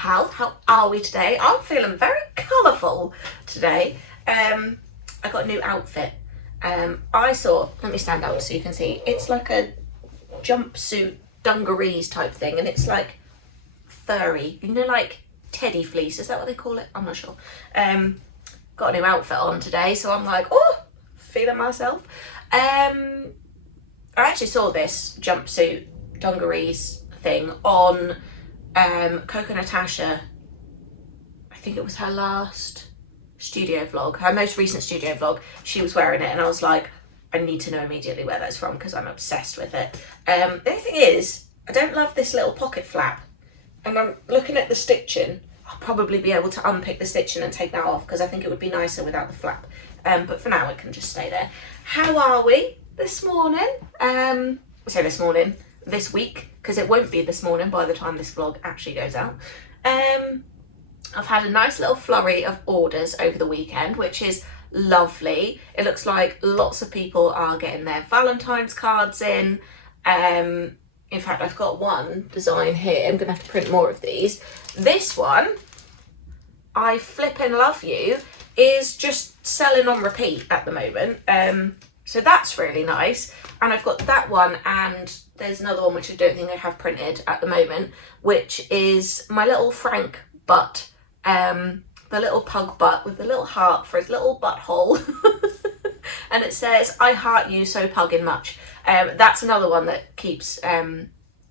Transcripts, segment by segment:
pals, how are we today? I'm feeling very colourful today. I got a new outfit. Let me stand out so you can see. It's like a jumpsuit dungarees type thing, and it's like furry, you know, like teddy fleece, is that what they call it? I'm not sure. Got a new outfit on today, so I'm like, oh, feeling myself. I actually saw this jumpsuit dungarees thing on Coco Natasha. I think it was her last studio vlog, her most recent studio vlog. She was wearing it and I was like, I need to know immediately where that's from because I'm obsessed with it. The only thing is, I don't love this little pocket flap, and I'm looking at the stitching. I'll probably be able to unpick the stitching and take that off because I think it would be nicer without the flap. But for now it can just stay there. How are we this morning? I say this morning, this week, because it won't be this morning by the time this vlog actually goes out. I've had a nice little flurry of orders over the weekend, which is lovely. It looks like lots of people are getting their Valentine's cards in. In fact, I've got one design here. I'm gonna have to print more of these. This one, I flippin' love you, is just selling on repeat at the moment. So that's really nice. And I've got that one, and there's another one which I don't think I have printed at the moment, which is my little Frank butt. The little pug butt with the little heart for his little butthole. And it says, I heart you so pugging much. That's another one that keeps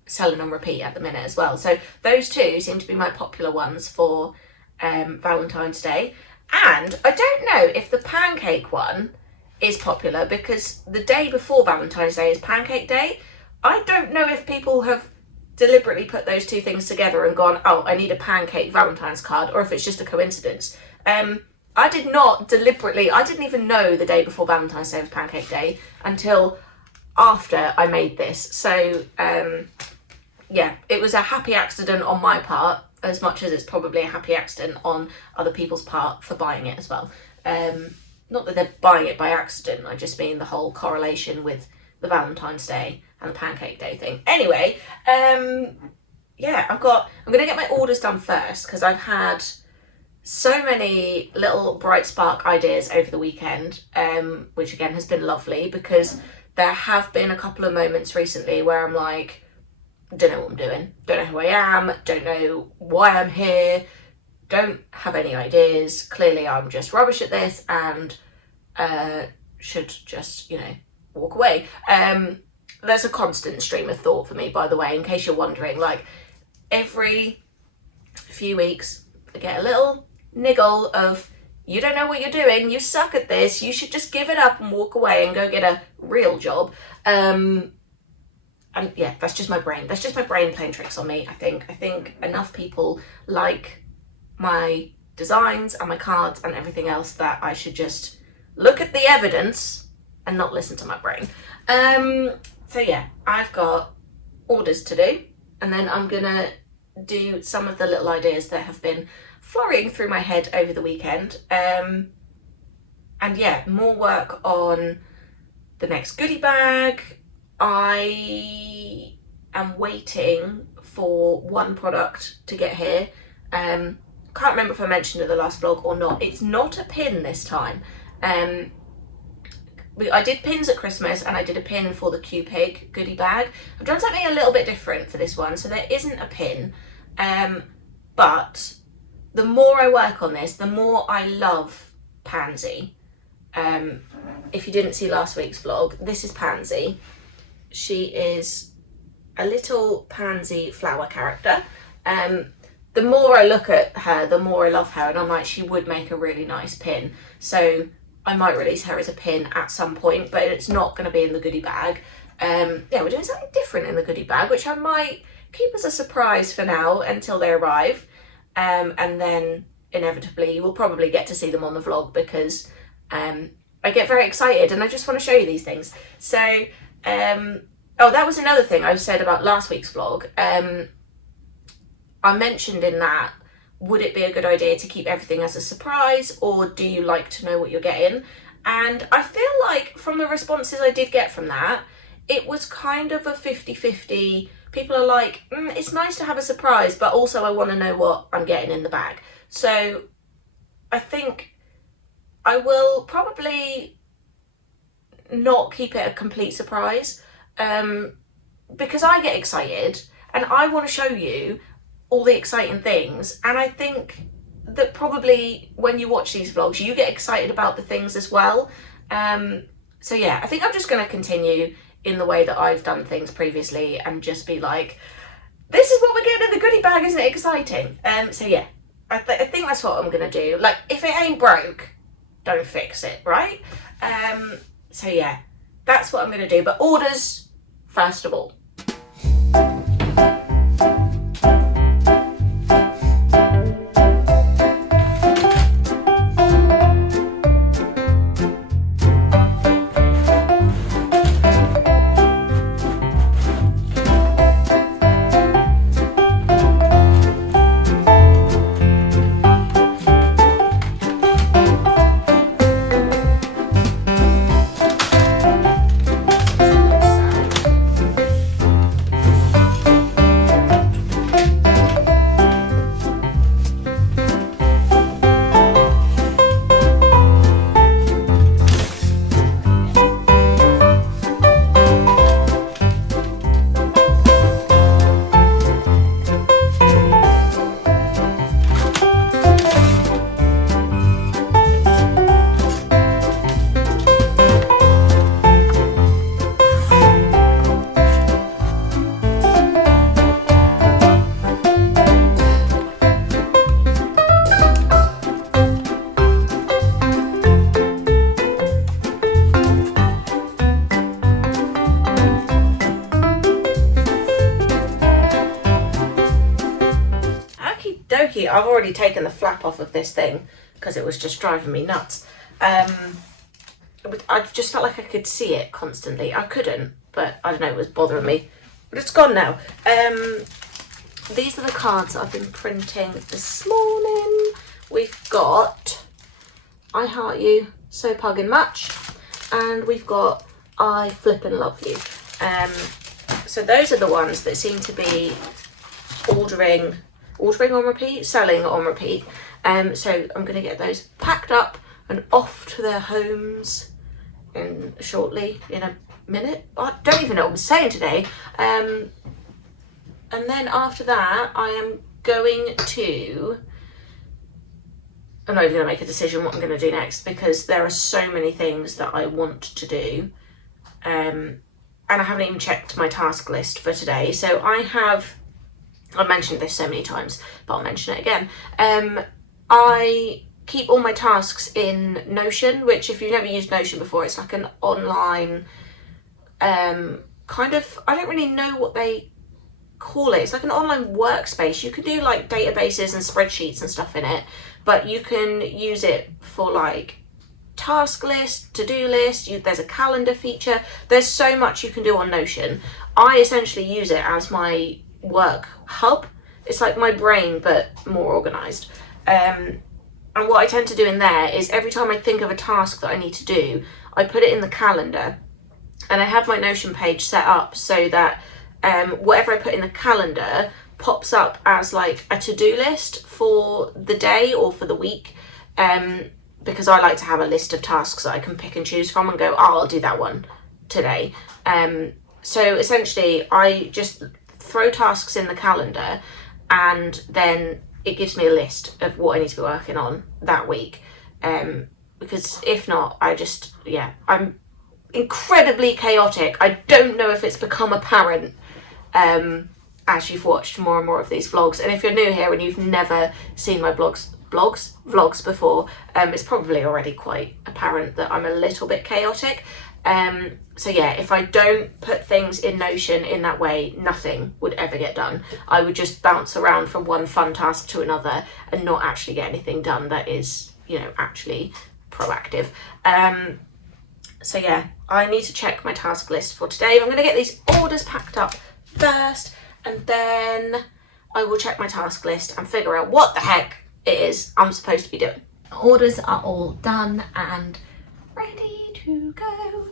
selling on repeat at the minute as well. So those two seem to be my popular ones for Valentine's Day. And I don't know if the pancake one is popular because the day before Valentine's Day is Pancake Day. I don't know if people have deliberately put those two things together and gone, oh, I need a pancake Valentine's card, or if it's just a coincidence. I did not deliberately, I didn't even know the day before Valentine's Day was Pancake Day until after I made this. So yeah, it was a happy accident on my part as much as it's probably a happy accident on other people's part for buying it as well. Not that they're buying it by accident, I just mean the whole correlation with the Valentine's Day and the Pancake Day thing. Anyway, yeah, I'm gonna get my orders done first because I've had so many little bright spark ideas over the weekend, which again has been lovely because there have been a couple of moments recently where I'm like, don't know what I'm doing, don't know who I am, don't know why I'm here, don't have any ideas. Clearly I'm just rubbish at this and should just, you know, walk away. There's a constant stream of thought for me, by the way, in case you're wondering. Like every few weeks I get a little niggle of, you don't know what you're doing, you suck at this, you should just give it up and walk away and go get a real job. And yeah, that's just my brain playing tricks on me. I think enough people like my designs and my cards and everything else that I should just look at the evidence and not listen to my brain. So yeah, I've got orders to do, and then I'm gonna do some of the little ideas that have been flurrying through my head over the weekend. And yeah, more work on the next goodie bag. I am waiting for one product to get here. Can't remember if I mentioned it in the last vlog or not. It's not a pin this time. I did pins at Christmas and I did a pin for the Q-Pig goodie bag. I've done something a little bit different for this one, so there isn't a pin. But the more I work on this, the more I love Pansy. If you didn't see last week's vlog, this is Pansy. She is a little pansy flower character. The more I look at her, the more I love her, and I'm like, she would make a really nice pin. So I might release her as a pin at some point, but it's not going to be in the goodie bag. Yeah, we're doing something different in the goodie bag, which I might keep as a surprise for now until they arrive. And then inevitably you will probably get to see them on the vlog because I get very excited and I just want to show you these things. So, oh, that was another thing I said about last week's vlog. I mentioned in that, would it be a good idea to keep everything as a surprise, or do you like to know what you're getting? And I feel like from the responses I did get from that, it was kind of a 50-50 people are like, it's nice to have a surprise, but also I want to know what I'm getting in the bag. So I think I will probably not keep it a complete surprise, because I get excited and I want to show you all the exciting things, and I think that probably when you watch these vlogs you get excited about the things as well. So yeah, I think I'm just going to continue in the way that I've done things previously and just be like, this is what we're getting in the goodie bag, isn't it exciting? So yeah, I think that's what I'm going to do. Like, if it ain't broke, don't fix it, right? So yeah, that's what I'm going to do, but orders first of all. I've already taken the flap off of this thing because it was just driving me nuts. I just felt like I could see it constantly. I couldn't, but I don't know, it was bothering me. But it's gone now. These are the cards I've been printing this morning. We've got I Heart You, So Pug and Much, and we've got I Flippin' Love You. So those are the ones that seem to be ordering on repeat, selling on repeat. So I'm going to get those packed up and off to their homes shortly, in a minute. I don't even know what I'm saying today. And then after that, I am going to... I'm not even going to make a decision what I'm going to do next, because there are so many things that I want to do. And I haven't even checked my task list for today. So I've mentioned this so many times, but I'll mention it again. I keep all my tasks in Notion, which, if you've never used Notion before, it's like an online kind of, I don't really know what they call it. It's like an online workspace. You can do like databases and spreadsheets and stuff in it, but you can use it for like task list, to-do list. There's a calendar feature. There's so much you can do on Notion. I essentially use it as my work hub. It's like my brain, but more organised. And what I tend to do in there is, every time I think of a task that I need to do, I put it in the calendar, and I have my Notion page set up so that whatever I put in the calendar pops up as like a to-do list for the day or for the week, because I like to have a list of tasks that I can pick and choose from and go, oh, I'll do that one today. So essentially I just throw tasks in the calendar, and then it gives me a list of what I need to be working on that week. Because if not, I'm incredibly chaotic. I don't know if it's become apparent as you've watched more and more of these vlogs. And if you're new here and you've never seen my vlogs before, it's probably already quite apparent that I'm a little bit chaotic. So yeah, if I don't put things in Notion in that way, nothing would ever get done. I would just bounce around from one fun task to another and not actually get anything done that is, actually proactive. So yeah, I need to check my task list for today. I'm going to get these orders packed up first, and then I will check my task list and figure out what the heck it is I'm supposed to be doing. Orders are all done and ready to go.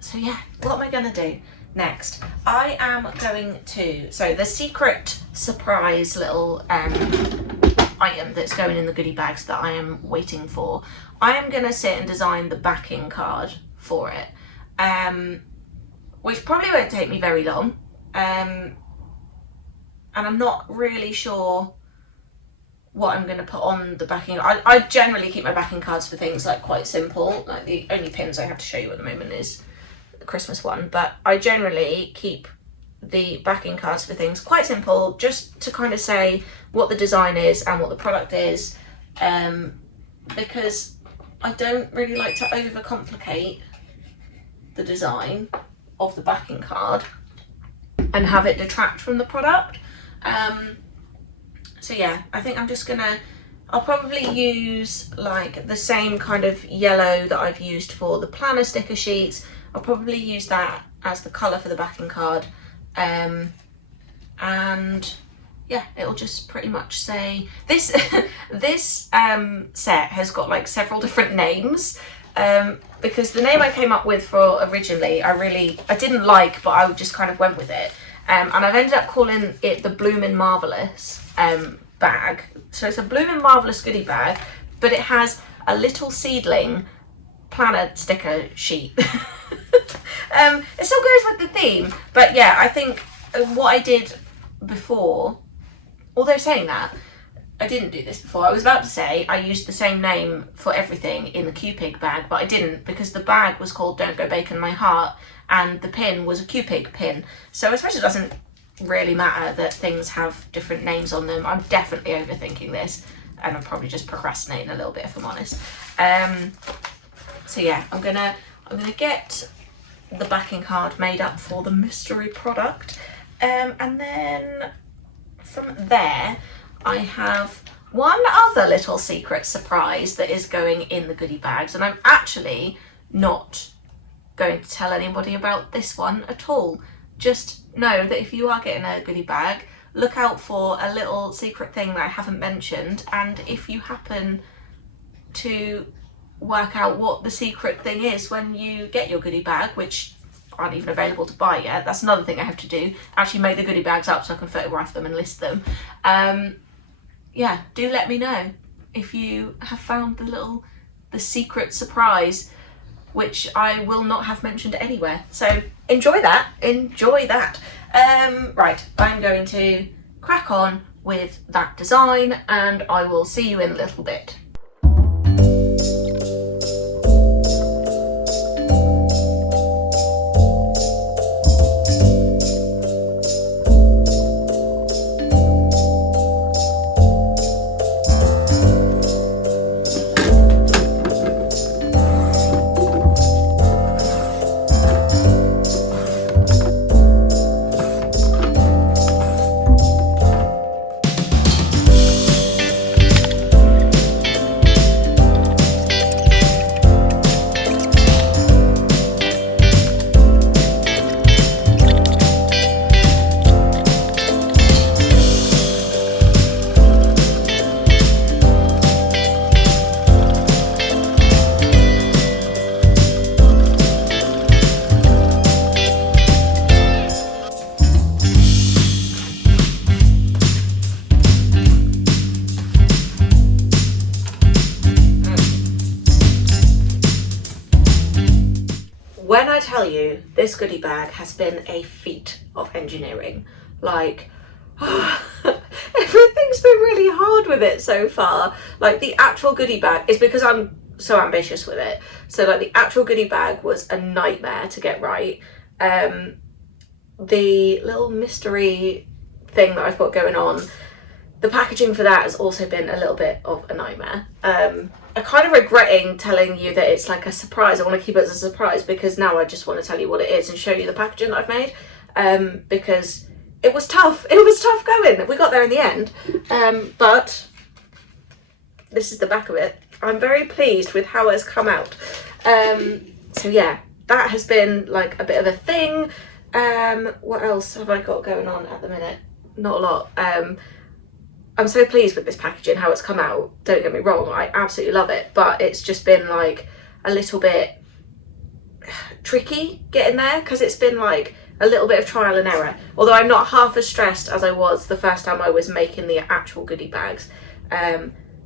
So yeah, what am I gonna do? next, I am going to, so the secret surprise little item that's going in the goodie bags that I am waiting for, I am going to sit and design the backing card for it, which probably won't take me very long, and I'm not really sure what I'm going to put on the backing. I generally keep my backing cards for things like quite simple, like the only pins I have to show you at the moment is the Christmas one, but I generally keep the backing cards for things quite simple, just to kind of say what the design is and what the product is, because I don't really like to overcomplicate the design of the backing card and have it detract from the product. So yeah, I think I'm just gonna, I'll probably use like the same kind of yellow that I've used for the planner sticker sheets. I'll probably use that as the colour for the backing card. And yeah, it'll just pretty much say, this this set has got like several different names, because the name I came up with for originally, I didn't like, but I just kind of went with it. And I've ended up calling it the Bloomin' Marvellous bag. So it's a Bloomin' Marvellous goodie bag, but it has a little seedling planner sticker sheet. It still goes with the theme, but yeah, I think what I did before, although saying that, I didn't do this before. I was about to say I used the same name for everything in the Q-Pig bag, but I didn't, because the bag was called Don't Go Bacon My Heart and the pin was a Q-Pig pin. So I suppose it doesn't really matter that things have different names on them. I'm definitely overthinking this, and I'm probably just procrastinating a little bit, if I'm honest. So yeah, I'm gonna get the backing card made up for the mystery product, and then from there I have one other little secret surprise that is going in the goodie bags, and I'm actually not going to tell anybody about this one at all. Just know that if you are getting a goodie bag, look out for a little secret thing that I haven't mentioned, and if you happen to work out what the secret thing is when you get your goodie bag, which aren't even available to buy yet, that's another thing I have to do, actually make the goodie bags up so I can photograph them and list them. Yeah, do let me know if you have found the secret surprise, which I will not have mentioned anywhere. So enjoy that. Right, I'm going to crack on with that design, and I will see you in a little bit. When I tell you this goodie bag has been a feat of engineering, like, everything's been really hard with it so far. Like, the actual goodie bag is because I'm so ambitious with it. So like the actual goodie bag was a nightmare to get right. The little mystery thing that I've got going on, the packaging for that has also been a little bit of a nightmare. I'm kind of regretting telling you that it's like a surprise. I want to keep it as a surprise because now I just want to tell you what it is and show you the packaging that I've made, because it was tough. It was tough going. We got there in the end, but this is the back of it. I'm very pleased with how it's come out. So yeah, that has been like a bit of a thing. What else have I got going on at the minute? Not a lot. I'm so pleased with this packaging, how it's come out. Don't get me wrong, I absolutely love it, but it's just been like a little bit tricky getting there because it's been like a little bit of trial and error. Although I'm not half as stressed as I was the first time I was making the actual goodie bags.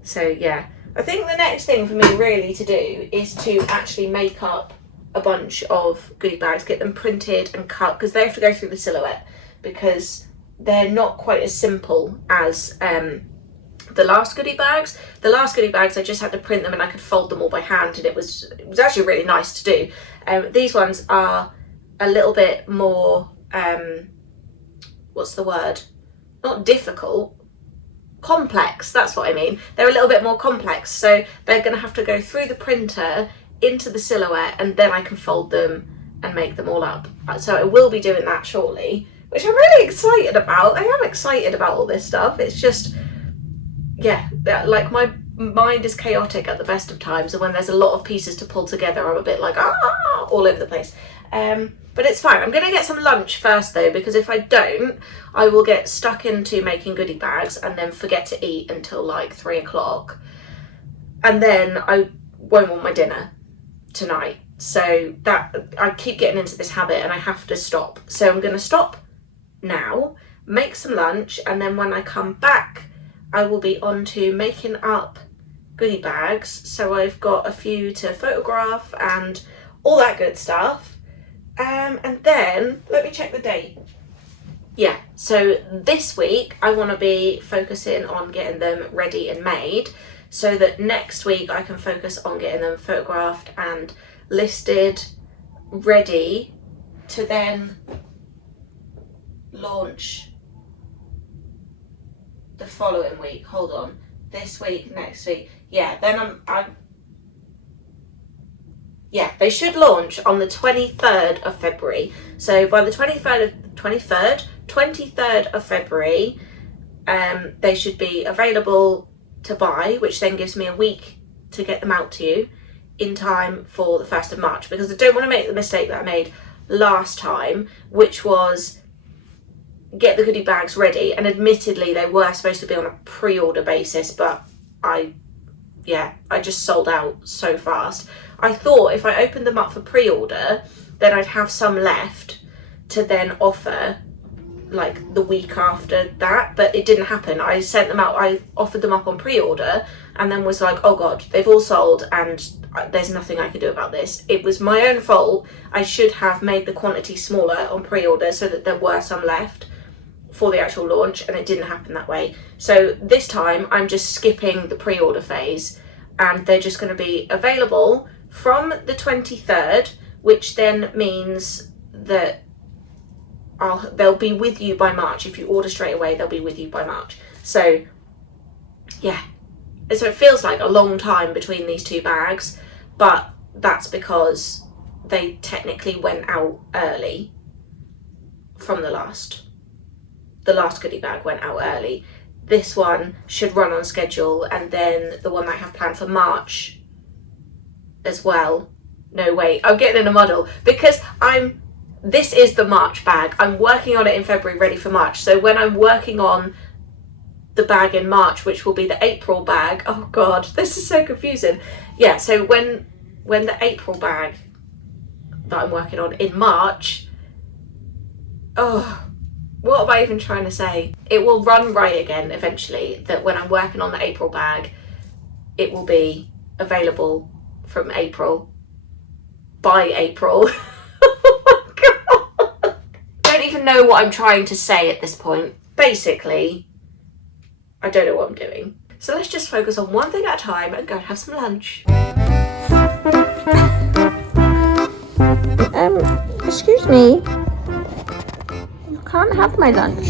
So yeah, I think the next thing for me really to do is to actually make up a bunch of goodie bags, get them printed and cut, because they have to go through the silhouette, because they're not quite as simple as the last goodie bags. The last goodie bags, I just had to print them and I could fold them all by hand, and it was actually really nice to do. These ones are a little bit more, what's the word? Not difficult, complex, that's what I mean. They're a little bit more complex, so they're going to have to go through the printer into the silhouette, and then I can fold them and make them all up. So I will be doing that shortly, which I'm really excited about. I am excited about all this stuff. It's just, yeah, like my mind is chaotic at the best of times, and when there's a lot of pieces to pull together, I'm a bit like all over the place. But it's fine. I'm going to get some lunch first though, because if I don't, I will get stuck into making goodie bags and then forget to eat until like 3 o'clock, and then I won't want my dinner tonight. So that, I keep getting into this habit and I have to stop. So I'm going to stop now, make some lunch, and then when I come back I will be on to making up goodie bags. So I've got a few to photograph and all that good stuff. And then let me check the date. Yeah, so this week I want to be focusing on getting them ready and made, so that next week I can focus on getting them photographed and listed, ready to then launch the following week. Hold on, this week, next week. Yeah, then yeah, they should launch on the 23rd of February. So by the 23rd of February, they should be available to buy, which then gives me a week to get them out to you in time for the 1st of March, because I don't want to make the mistake that I made last time, which was get the goodie bags ready, and admittedly they were supposed to be on a pre-order basis, but I just sold out so fast. I thought if I opened them up for pre-order, then I'd have some left to then offer like the week after that, but it didn't happen. I sent them out, I offered them up on pre-order, and then was like, oh god, they've all sold and there's nothing I can do about this. It was my own fault. I should have made the quantity smaller on pre-order so that there were some left for the actual launch, and it didn't happen that way. So this time I'm just skipping the pre-order phase, and they're just going to be available from the 23rd, which then means that they'll be with you by March. If you order straight away, they'll be with you by March. So yeah, so it feels like a long time between these two bags, but that's because they technically went out early from the last goodie bag went out early. This one should run on schedule, and then the one I have planned for March as well. No, wait, I'm getting in a muddle, because this is the March bag. I'm working on it in February, ready for March. So when I'm working on the bag in March, which will be the April bag, oh god, this is so confusing. Yeah, so when the April bag that I'm working on in March, what am I even trying to say? It will run right again eventually, that when I'm working on the April bag, it will be available from April, by April. Oh my god. I don't even know what I'm trying to say at this point. Basically, I don't know what I'm doing. So let's just focus on one thing at a time and go and have some lunch. Excuse me. You can't have my lunch.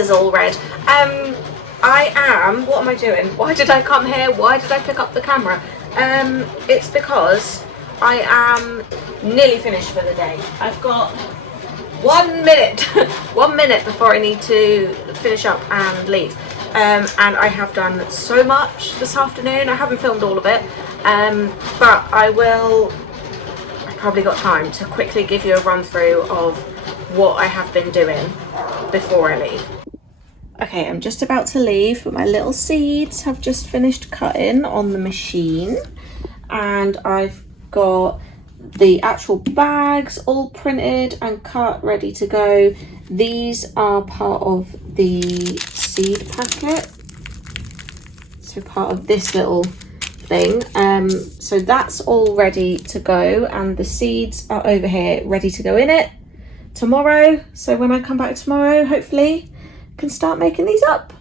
is all red. What am I doing? Why did I come here? Why did I pick up the camera? It's because I am nearly finished for the day. I've got 1 minute, 1 minute before I need to finish up and leave. And I have done so much this afternoon. I haven't filmed all of it, but I've probably got time to quickly give you a run through of what I have been doing before I leave. Okay, I'm just about to leave, but my little seeds have just finished cutting on the machine, and I've got the actual bags all printed and cut, ready to go. These are part of the seed packet, so part of this little thing. So that's all ready to go, and the seeds are over here ready to go in it tomorrow. So when I come back tomorrow, hopefully I can start making these up.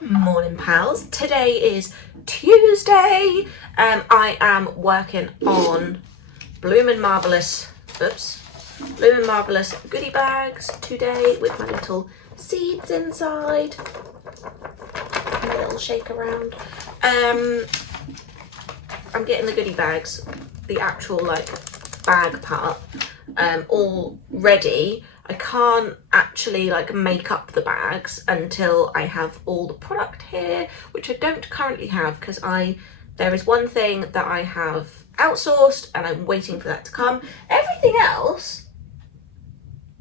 Morning pals, today is Tuesday. I am working on Bloomin' Marvellous goodie bags today with my little seeds inside. A little shake around. I'm getting the goodie bags, the actual like bag part, all ready. I can't actually like make up the bags until I have all the product here, which I don't currently have because there is one thing that I have outsourced and I'm waiting for that to come. Everything else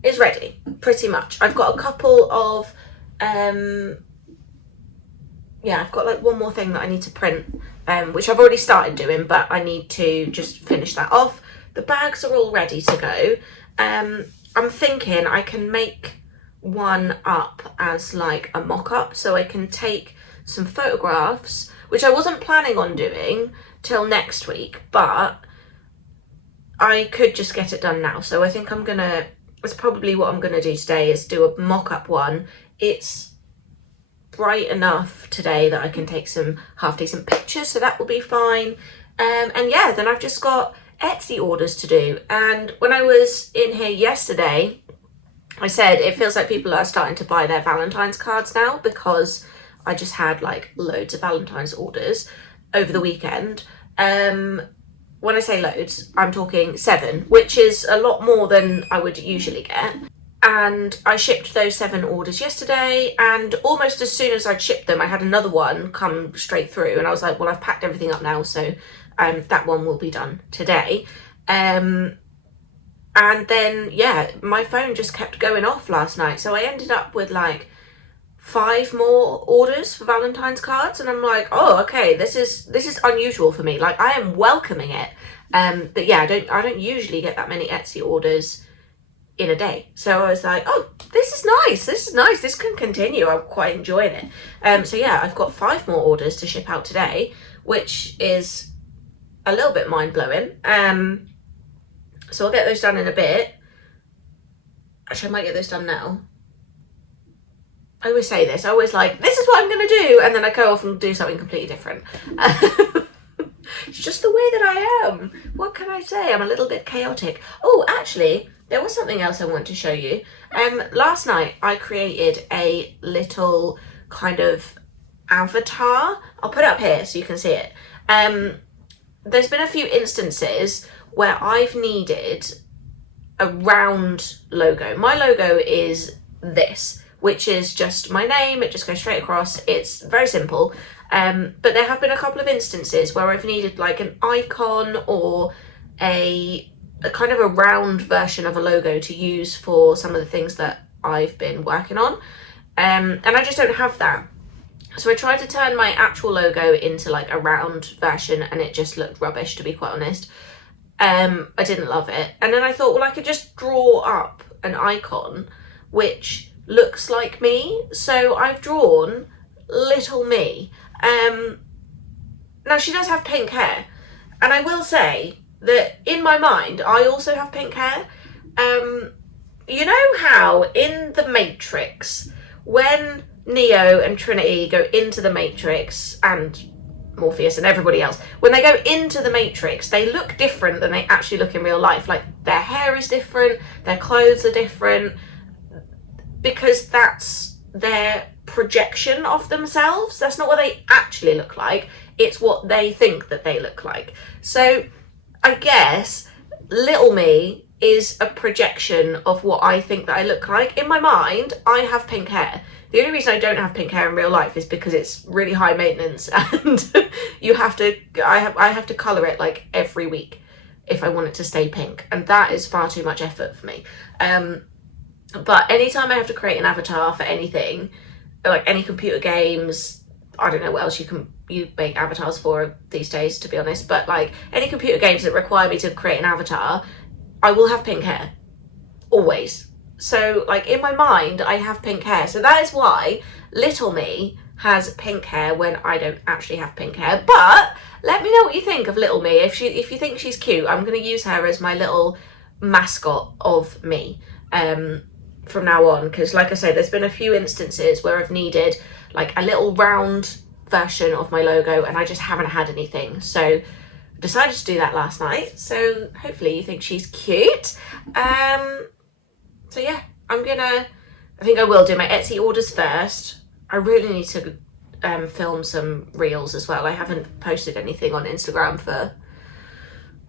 is ready, pretty much. I've got a couple of, I've got like one more thing that I need to print, which I've already started doing, but I need to just finish that off. The bags are all ready to go. I'm thinking I can make one up as like a mock-up, so I can take some photographs, which I wasn't planning on doing till next week, but I could just get it done now. So I think that's probably what I'm gonna do today, is do a mock-up one. It's bright enough today that I can take some half decent pictures, so that will be fine. And yeah, then I've just got Etsy orders to do. And when I was in here yesterday, I said it feels like people are starting to buy their Valentine's cards now, because I just had like loads of Valentine's orders over the weekend. When I say loads, I'm talking 7, which is a lot more than I would usually get. And I shipped those 7 orders yesterday, and almost as soon as I'd shipped them, I had another one come straight through, and I was like, well, I've packed everything up now, so that one will be done today. And then, yeah, my phone just kept going off last night, so I ended up with like 5 more orders for Valentine's cards, and I'm like, oh, okay, this is unusual for me. Like, I am welcoming it. But yeah, I don't usually get that many Etsy orders in a day. So I was like, oh, this is nice, this can continue. I'm quite enjoying it. So yeah, I've got 5 more orders to ship out today, which is a little bit mind-blowing. So I'll get those done in a bit. Actually, I might get those done now. I always say this, I always like, this is what I'm gonna do, and then I go off and do something completely different. It's just the way that I am. What can I say? I'm a little bit chaotic. Oh, actually, there was something else I want to show you. Last night I created a little kind of avatar. I'll put it up here so you can see it. There's been a few instances where I've needed a round logo. My logo is this, which is just my name. It just goes straight across. It's very simple. But there have been a couple of instances where I've needed like an icon or a kind of a round version of a logo to use for some of the things that I've been working on. And I just don't have that. So I tried to turn my actual logo into like a round version, and it just looked rubbish, to be quite honest. I didn't love it. And then I thought, well, I could just draw up an icon which looks like me. So I've drawn little me. Now she does have pink hair, and I will say that in my mind I also have pink hair. You know how in the Matrix, when Neo and Trinity go into the Matrix, and Morpheus and everybody else, when they go into the Matrix, they look different than they actually look in real life. Like, their hair is different, their clothes are different, because that's their projection of themselves. That's not what they actually look like, it's what they think that they look like. So I guess little me is a projection of what I think that I look like. In my mind, I have pink hair. The only reason I don't have pink hair in real life is because it's really high maintenance, and I have to colour it like every week if I want it to stay pink, and that is far too much effort for me. But anytime I have to create an avatar for anything, like any computer games, I don't know what else you make avatars for these days, to be honest, but like any computer games that require me to create an avatar, I will have pink hair, always. So like in my mind, I have pink hair. So that is why little me has pink hair when I don't actually have pink hair. But let me know what you think of little me. If you think she's cute, I'm going to use her as my little mascot of me from now on. Because like I say, there's been a few instances where I've needed like a little round version of my logo and I just haven't had anything. So decided to do that last night, so hopefully you think she's cute. So yeah, I think I will do my Etsy orders first. I really need to film some reels as well. I haven't posted anything on Instagram for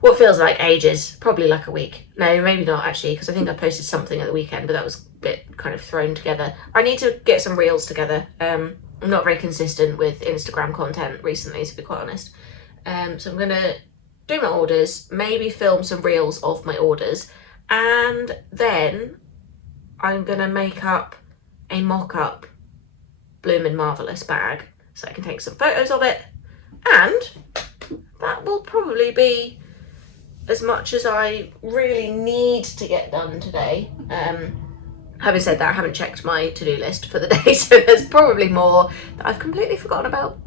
what feels like ages, probably like a week. No, maybe not actually, because I think I posted something at the weekend, but that was a bit kind of thrown together. I need to get some reels together. I'm not very consistent with Instagram content recently, to be quite honest. So I'm going to do my orders, maybe film some reels of my orders, and then I'm going to make up a mock-up Bloomin' Marvellous bag so I can take some photos of it, and that will probably be as much as I really need to get done today. Having said that, I haven't checked my to-do list for the day, so there's probably more that I've completely forgotten about.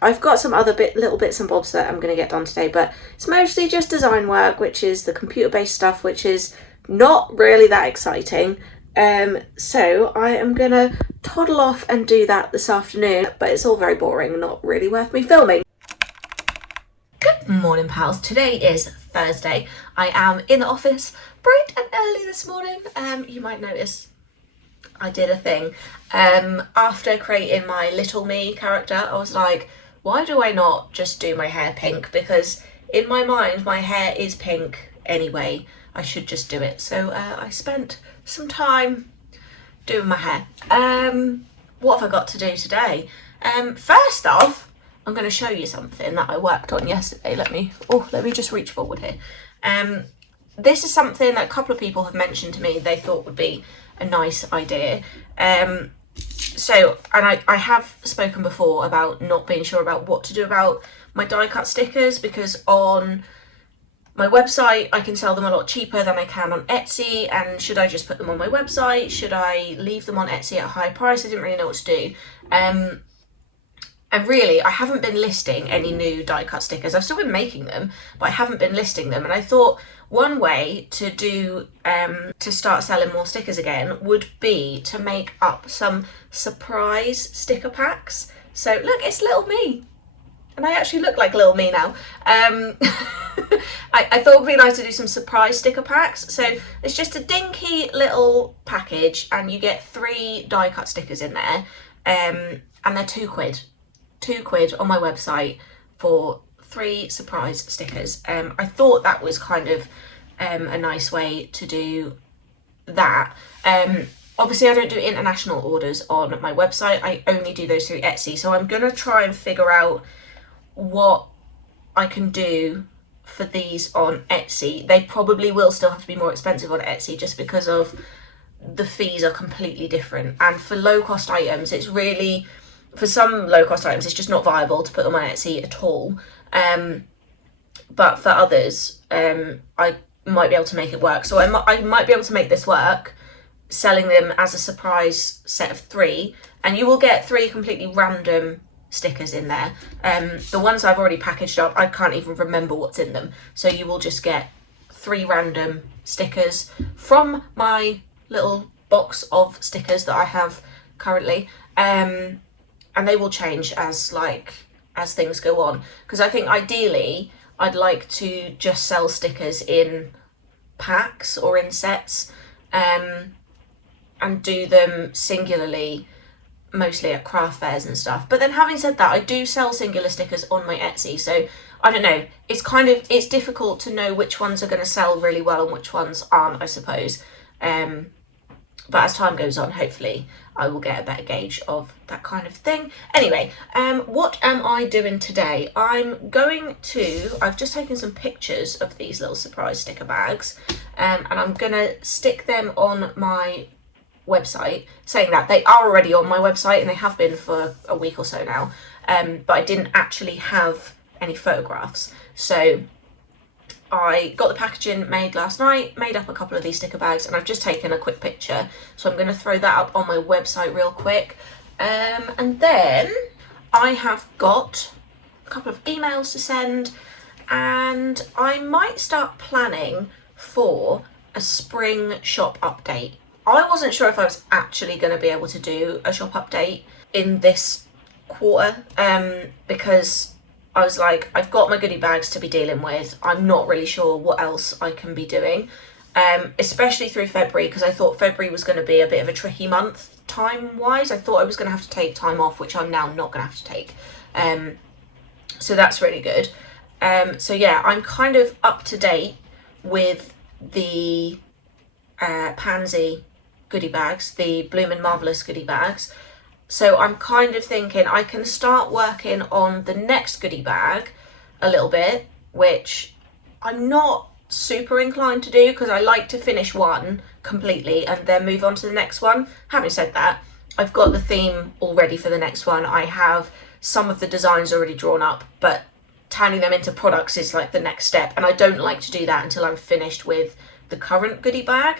I've got some other little bits and bobs that I'm going to get done today, but it's mostly just design work, which is the computer-based stuff, which is not really that exciting. So I am going to toddle off and do that this afternoon, but it's all very boring and not really worth me filming. Good morning, pals. Today is Thursday. I am in the office bright and early this morning. You might notice I did a thing. After creating my little me character, I was like, why do I not just do my hair pink? Because in my mind, my hair is pink anyway. I should just do it. So I spent some time doing my hair. What have I got to do today? First off, I'm going to show you something that I worked on yesterday. Let me just reach forward here. This is something that a couple of people have mentioned to me they thought would be a nice idea. I have spoken before about not being sure about what to do about my die cut stickers, because on my website I can sell them a lot cheaper than I can on Etsy, and should I just put them on my website? Should I leave them on Etsy at a high price? I didn't really know what to do. And really, I haven't been listing any new die cut stickers. I've still been making them, but I haven't been listing them. And I thought one way to do to start selling more stickers again would be to make up some surprise sticker packs. So look, it's little me, and I actually look like little me now. I thought it would be nice to do some surprise sticker packs. So it's just a dinky little package, and you get 3 die cut stickers in there, and they're £2. £2 on my website for 3 surprise stickers. I thought that was kind of a nice way to do that. Obviously I don't do international orders on my website, I only do those through Etsy, so I'm gonna try and figure out what I can do for these on Etsy. They probably will still have to be more expensive on Etsy just because of the fees are completely different, and for low cost items it's really, for some low cost items it's just not viable to put them on Etsy at all, but for others I might be able to make it work. So I might be able to make this work, selling them as a surprise set of 3, and you will get 3 completely random stickers in there. The ones I've already packaged up, I can't even remember what's in them, so you will just get 3 random stickers from my little box of stickers that I have currently, and they will change as things go on, because I think ideally I'd like to just sell stickers in packs or in sets, and do them singularly, mostly at craft fairs and stuff. But then having said that, I do sell singular stickers on my Etsy, so I don't know, it's difficult to know which ones are going to sell really well and which ones aren't, I suppose. But as time goes on, hopefully I will get a better gauge of that kind of thing. Anyway, what am I doing today? I've just taken some pictures of these little surprise sticker bags, and I'm gonna stick them on my website. Saying that, they are already on my website and they have been for a week or so now, but I didn't actually have any photographs. So I got the packaging made last night, made up a couple of these sticker bags, and I've just taken a quick picture. So I'm going to throw that up on my website real quick. And then I have got a couple of emails to send, and I might start planning for a spring shop update. I wasn't sure if I was actually going to be able to do a shop update in this quarter, because I was like, I've got my goodie bags to be dealing with. I'm not really sure what else I can be doing, especially through February, because I thought February was going to be a bit of a tricky month time-wise. I thought I was going to have to take time off, which I'm now not going to have to take. So that's really good. So yeah, I'm kind of up to date with the Pansy goodie bags, the Bloomin' Marvellous goodie bags. So I'm kind of thinking I can start working on the next goodie bag a little bit, which I'm not super inclined to do because I like to finish one completely and then move on to the next one. Having said that, I've got the theme all ready for the next one. I have some of the designs already drawn up, but turning them into products is like the next step, and I don't like to do that until I'm finished with the current goodie bag.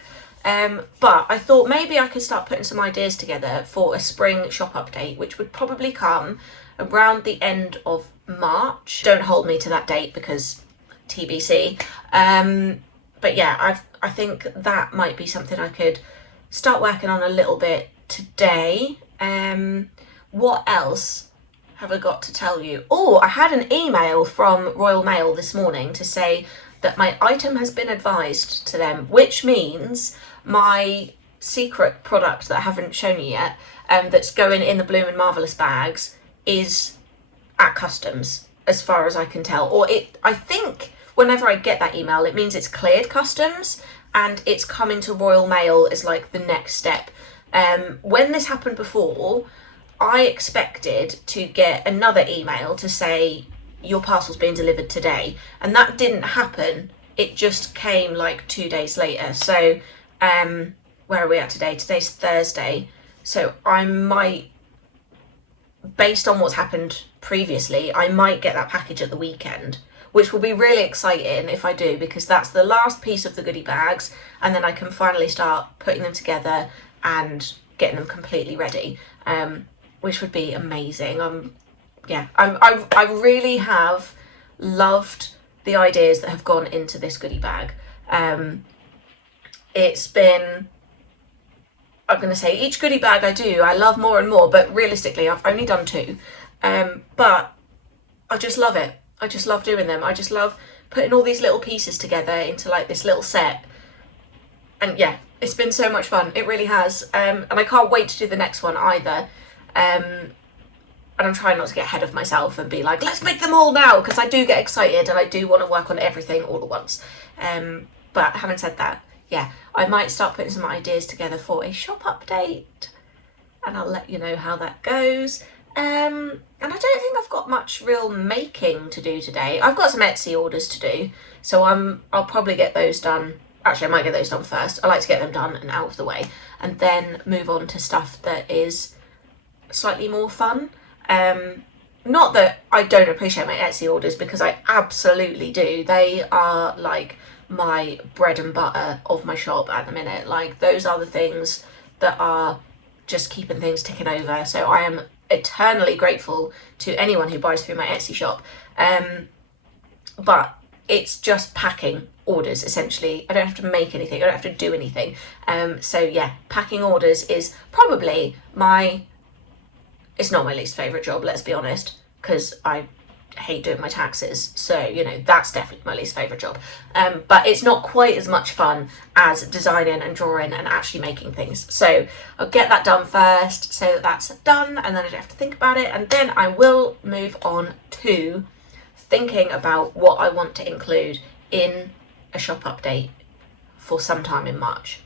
But I thought maybe I could start putting some ideas together for a spring shop update, which would probably come around the end of March. Don't hold me to that date because TBC. But yeah, I think that might be something I could start working on a little bit today. What else have I got to tell you? Oh, I had an email from Royal Mail this morning to say that my item has been advised to them, which means my secret product that I haven't shown you yet, that's going in the Bloomin' Marvellous bags, is at customs, as far as I can tell. Or I think whenever I get that email, it means it's cleared customs and it's coming to Royal Mail as like the next step. When this happened before, I expected to get another email to say your parcel's being delivered today, and that didn't happen. It just came like 2 days later. So where are we at today? Today's Thursday. So I might, based on what's happened previously, I might get that package at the weekend, which will be really exciting if I do, because that's the last piece of the goodie bags, and then I can finally start putting them together and getting them completely ready, which would be amazing. I really have loved the ideas that have gone into this goodie bag. It's been, I'm going to say, each goodie bag I do, I love more and more, but realistically, I've only done 2. But I just love it. I just love doing them. I just love putting all these little pieces together into like this little set. And yeah, it's been so much fun. It really has. And I can't wait to do the next one either. and I'm trying not to get ahead of myself and be like, let's make them all now, because I do get excited and I do want to work on everything all at once. But having said that, yeah, I might start putting some ideas together for a shop update, and I'll let you know how that goes. And I don't think I've got much real making to do today. I've got some Etsy orders to do, so I'll probably get those done. Actually, I might get those done first. I like to get them done and out of the way, and then move on to stuff that is slightly more fun. Not that I don't appreciate my Etsy orders, because I absolutely do. They are like my bread and butter of my shop at the minute. Like, those are the things that are just keeping things ticking over. So I am eternally grateful to anyone who buys through my Etsy shop. But it's just packing orders, essentially. I don't have to make anything, I don't have to do anything. So yeah, packing orders is probably it's not my least favourite job, let's be honest, because I hate doing my taxes, so you know, that's definitely my least favourite job. But it's not quite as much fun as designing and drawing and actually making things. So I'll get that done first, so that that's done, and then I don't have to think about it, and then I will move on to thinking about what I want to include in a shop update for sometime in March.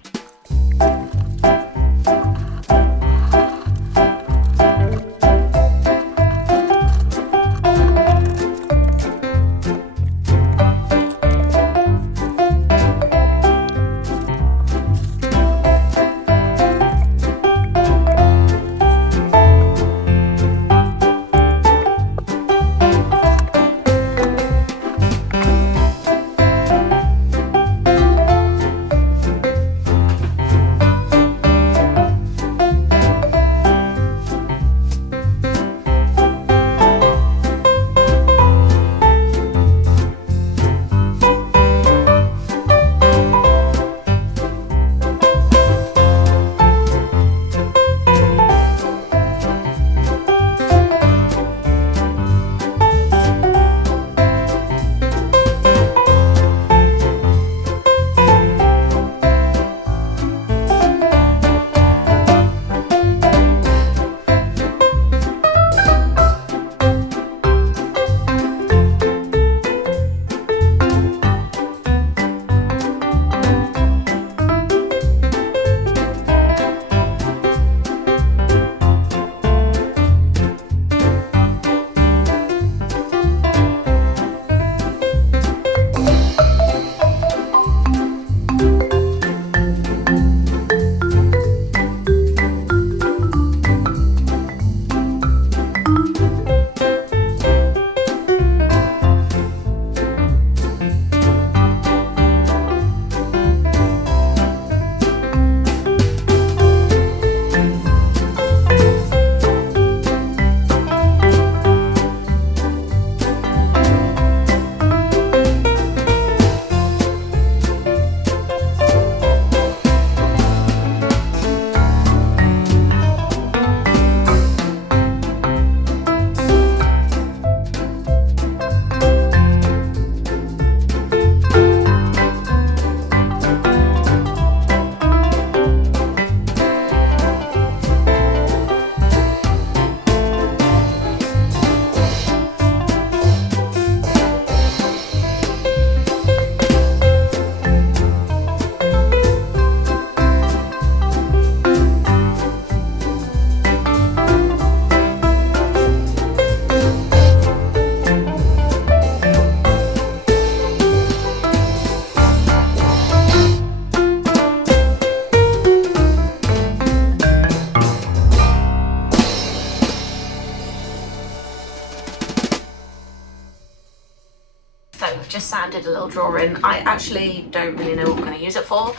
Just sanded a little drawing. I actually don't really know what I'm going to use it for,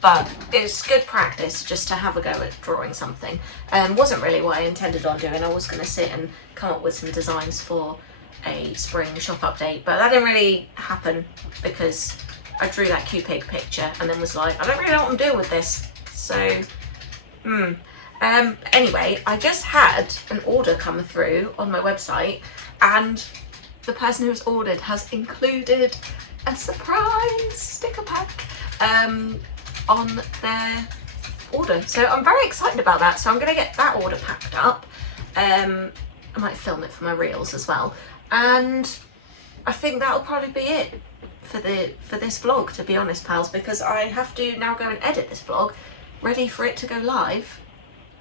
but it's good practice just to have a go at drawing something. Wasn't really what I intended on doing. I was going to sit and come up with some designs for a spring shop update, but that didn't really happen because I drew that cute pig picture and then was like, I don't really know what I'm doing with this. So anyway, I just had an order come through on my website, and the person who's ordered has included a surprise sticker pack on their order. So I'm very excited about that. So I'm going to get that order packed up. I might film it for my reels as well, and I think that'll probably be it for this vlog, to be honest, pals, because I have to now go and edit this vlog, ready for it to go live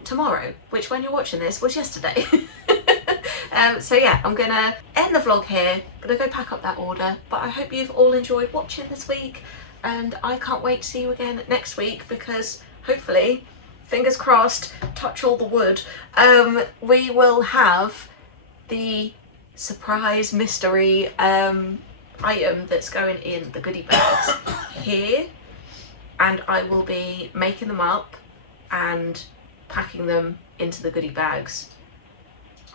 tomorrow, which when you're watching this was yesterday. So yeah, I'm gonna end the vlog here, gonna go pack up that order, but I hope you've all enjoyed watching this week, and I can't wait to see you again next week, because hopefully, fingers crossed, touch all the wood, we will have the surprise mystery item that's going in the goodie bags here, and I will be making them up and packing them into the goodie bags.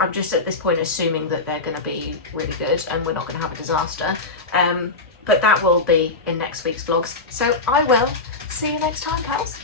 I'm just at this point assuming that they're going to be really good and we're not going to have a disaster, but that will be in next week's vlogs, so I will see you next time, pals.